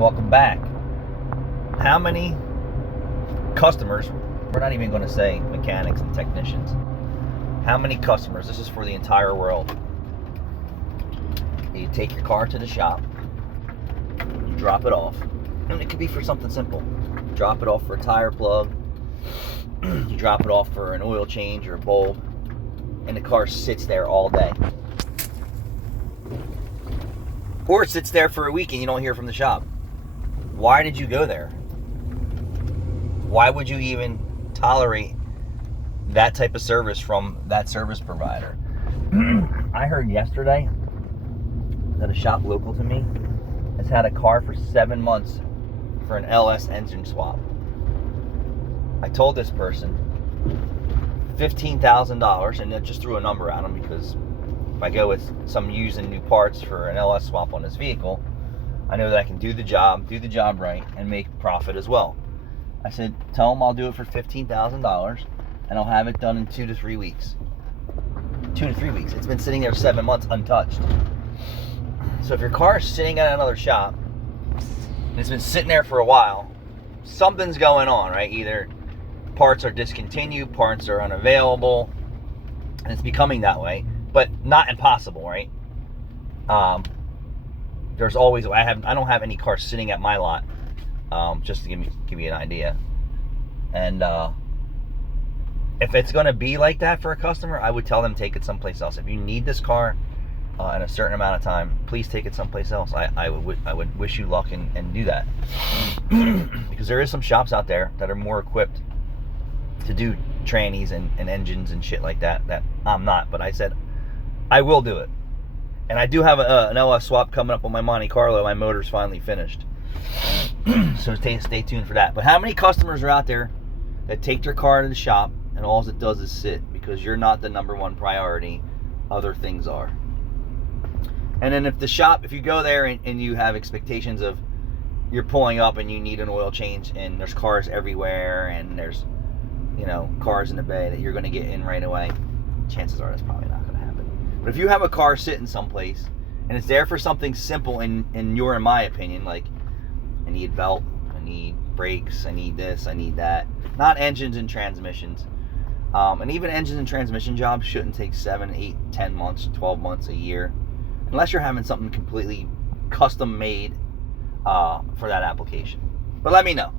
Welcome back. How many customers, we're not even going to say mechanics and technicians, how many customers, this is for the entire world, you take your car to the shop, you drop it off, and it could be for something simple. Drop it off for a tire plug, you drop it off for an oil change or a bulb, and the car sits there all day. Or it sits there for a week and you don't hear from the shop. Why did you go there? Why would you even tolerate that type of service from that service provider? I heard yesterday that a shop local to me has had a car for 7 months for an LS engine swap. I told this person $15,000, and I just threw a number at him because if I go with some using new parts for an LS swap on this vehicle, I know that I can do the job right, and make profit as well. I said, tell them I'll do it for $15,000 and I'll have it done in 2 to 3 weeks. 2 to 3 weeks. It's been sitting there 7 months untouched. So if your car is sitting at another shop and it's been sitting there for a while, something's going on, right? Either parts are discontinued, parts are unavailable, and it's becoming that way, but not impossible, right? There's always, I don't have any cars sitting at my lot, just to give you an idea. And if it's going to be like that for a customer, I would tell them take it someplace else. If you need this car in a certain amount of time, please take it someplace else. I would wish you luck and do that. Because there is some shops out there that are more equipped to do trannies and engines and shit like that I'm not. But I said I will do it. And I do have an LS swap coming up on my Monte Carlo. My motor's finally finished. So stay tuned for that. But how many customers are out there that take their car to the shop and all it does is sit because you're not the number one priority, other things are. And then if you go there and you have expectations of you're pulling up and you need an oil change and there's cars everywhere and there's, cars in the bay that you're going to get in right away, chances are that's probably not going to happen. But if you have a car sitting someplace and it's there for something simple in my opinion, like I need belt, I need brakes, I need this, I need that, not engines and transmissions. And even engines and transmission jobs shouldn't take 7, 8, 10 months, 12 months, a year, unless you're having something completely custom made for that application. But let me know.